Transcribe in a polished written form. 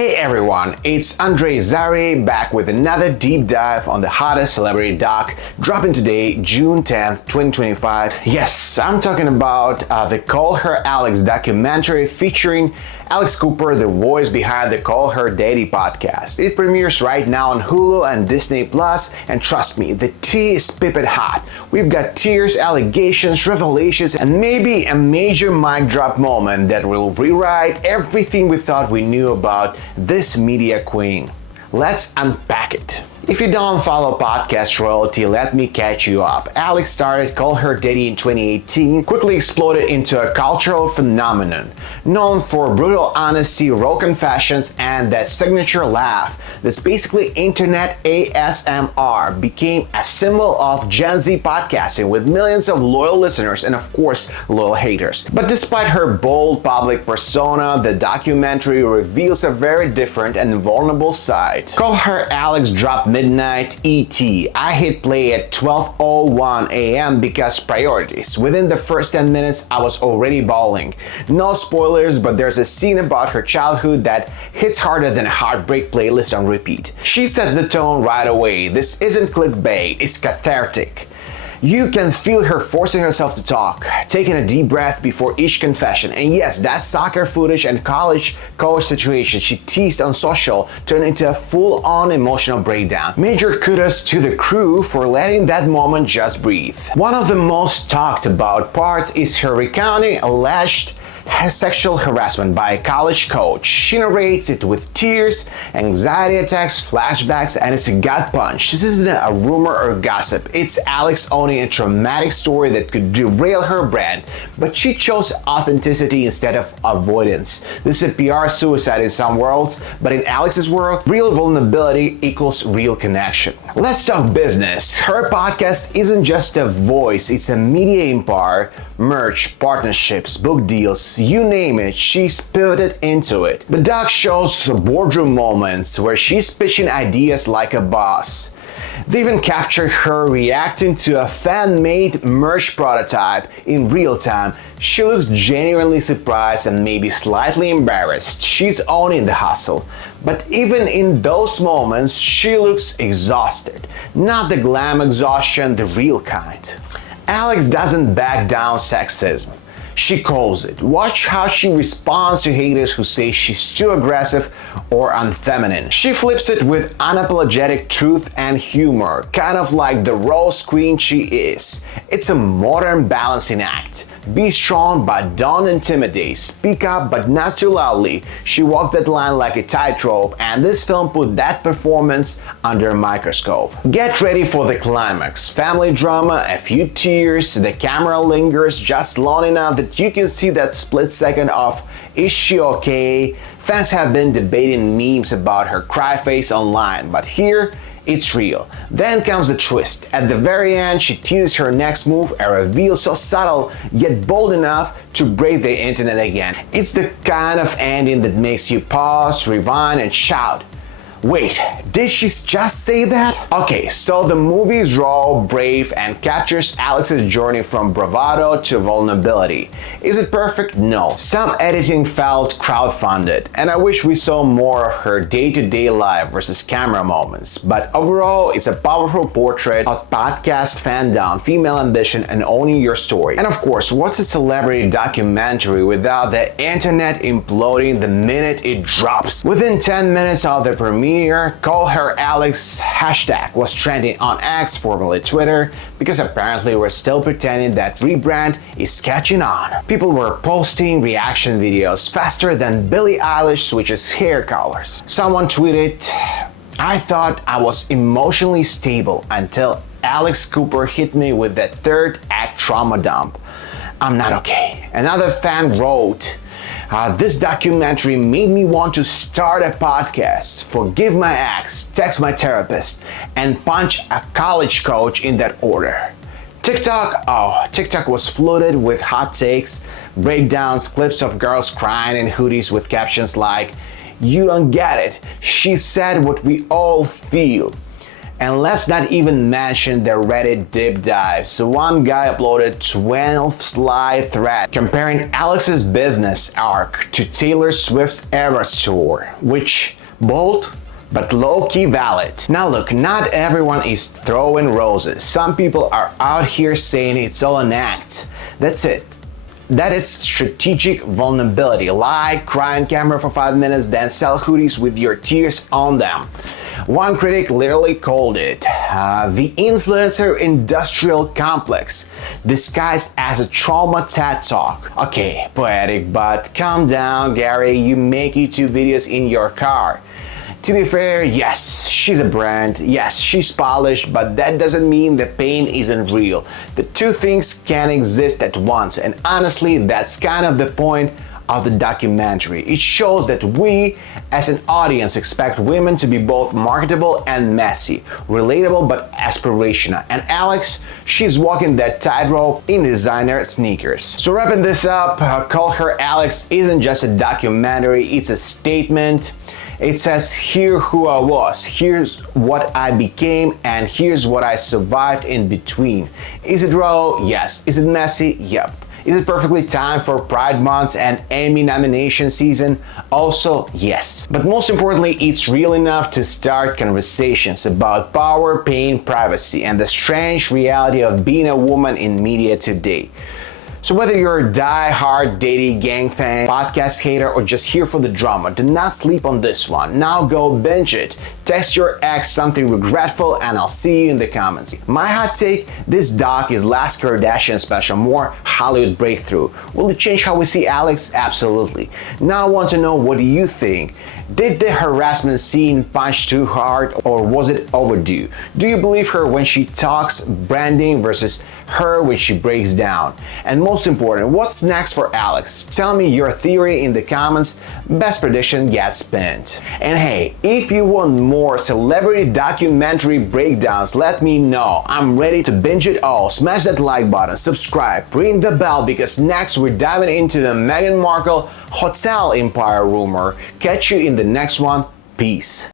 Hey everyone, it's Andre Zari back with another deep dive on the hottest celebrity doc dropping today, June 10th, 2025. Yes, I'm talking about the Call Her Alex documentary featuring Alex Cooper, the voice behind the Call Her Daddy podcast. It premieres right now on Hulu and Disney Plus, and trust me, the tea is piping hot. We've got tears, allegations, revelations, and maybe a major mic drop moment that will rewrite everything we thought we knew about this media queen. Let's unpack it. If you don't follow podcast royalty, let me catch you up. Alex started Call Her Daddy in 2018, quickly exploded into a cultural phenomenon. Known for brutal honesty, raw confessions, and that signature laugh, this basically internet ASMR became a symbol of Gen Z podcasting with millions of loyal listeners and of course, loyal haters. But despite her bold public persona, the documentary reveals a very different and vulnerable side. Call Her Alex dropped midnight ET. I hit play at 12:01 a.m. because priorities. Within the first 10 minutes, I was already bawling. No spoilers, but there's a scene about her childhood that hits harder than a heartbreak playlist on repeat. She sets the tone right away. This isn't clickbait, it's cathartic. You can feel her forcing herself to talk, taking a deep breath before each confession. And yes, that soccer footage and college coach situation she teased on social turned into a full-on emotional breakdown. Major kudos to the crew for letting that moment just breathe. One of the most talked about parts is her recounting alleged sexual harassment by a college coach. She narrates it with tears, anxiety attacks, flashbacks, and it's a gut punch. This isn't a rumor or gossip. It's Alex owning a traumatic story that could derail her brand, but she chose authenticity instead of avoidance. This is a PR suicide in some worlds, but in Alex's world, real vulnerability equals real connection. Let's talk business. Her podcast isn't just a voice, it's a media empire. Merch, partnerships, book deals, you name it, she's pivoted into it. The doc shows boardroom moments where she's pitching ideas like a boss. They even captured her reacting to a fan-made merch prototype in real time. She looks genuinely surprised and maybe slightly embarrassed. She's owning the hustle. But even in those moments, she looks exhausted. Not the glam exhaustion, the real kind. Alex doesn't back down sexism. She calls it. Watch how she responds to haters who say she's too aggressive or unfeminine. She flips it with unapologetic truth and humor, kind of like the rose queen she is. It's a modern balancing act. Be strong but don't intimidate. Speak up but not too loudly. She walks that line like a tightrope, and this film put that performance under a microscope. Get ready for the climax. Family drama, a few tears, the camera lingers just long enough that you can see that split second of is she okay? Fans have been debating memes about her cry face online, but here it's real. Then comes the twist. At the very end, she teases her next move, a reveal so subtle yet bold enough to break the internet again. It's the kind of ending that makes you pause, rewind, and shout, wait, did she just say that? Okay, so the movie is raw, brave, and captures Alex's journey from bravado to vulnerability. Is it perfect? No. Some editing felt crowdfunded, and I wish we saw more of her day-to-day life versus camera moments. But overall, it's a powerful portrait of podcast fandom, female ambition, and owning your story. And of course, what's a celebrity documentary without the internet imploding the minute it drops? Within 10 minutes of the premiere, Call Her Alex hashtag was trending on X, formerly Twitter, because apparently we're still pretending that rebrand is catching on. People were posting reaction videos faster than Billie Eilish switches hair colors. Someone tweeted, I thought I was emotionally stable until Alex Cooper hit me with that third act trauma dump. I'm not okay. Another fan wrote, this documentary made me want to start a podcast, forgive my ex, text my therapist, and punch a college coach in that order. TikTok was flooded with hot takes, breakdowns, clips of girls crying in hoodies with captions like, you don't get it, she said what we all feel. And let's not even mention the Reddit deep dives. So one guy uploaded 12 slide thread comparing Alex's business arc to Taylor Swift's Eras tour, which bold but low-key valid. Now look, not everyone is throwing roses. Some people are out here saying it's all an act. That's it. That is strategic vulnerability, like cry on camera for 5 minutes, then sell hoodies with your tears on them. One critic literally called it the influencer industrial complex, disguised as a trauma TED talk. Okay, poetic, but calm down, Gary, you make YouTube videos in your car. To be fair, yes, she's a brand, yes, she's polished, but that doesn't mean the pain isn't real. The two things can exist at once, and honestly, that's kind of the point of the documentary. It shows that we, as an audience, expect women to be both marketable and messy, relatable but aspirational. And Alex, she's walking that tightrope in designer sneakers. So wrapping this up, Call Her Alex isn't just a documentary, it's a statement. It says, here who I was, here's what I became, and here's what I survived in between. Is it raw? Yes. Is it messy? Yep. Is it perfectly timed for Pride Month and Emmy nomination season? Also, yes. But most importantly, it's real enough to start conversations about power, pain, privacy, and the strange reality of being a woman in media today. So whether you're a die-hard dating gang fan, podcast hater, or just here for the drama, do not sleep on this one. Now go binge it. Text your ex something regretful and I'll see you in the comments. My hot take, this doc is Last Kardashian special, more Hollywood breakthrough. Will it change how we see Alex? Absolutely. Now I want to know, what do you think? Did the harassment scene punch too hard, or was it overdue? Do you believe her when she talks branding versus her when she breaks down? And most important, what's next for Alex? Tell me your theory in the comments. Best prediction gets pinned. And hey, if you want more celebrity documentary breakdowns, let me know. I'm ready to binge it all. Smash that like button, subscribe, ring the bell, because next we're diving into the Meghan Markle hotel empire rumor. Catch you in the next one. Peace.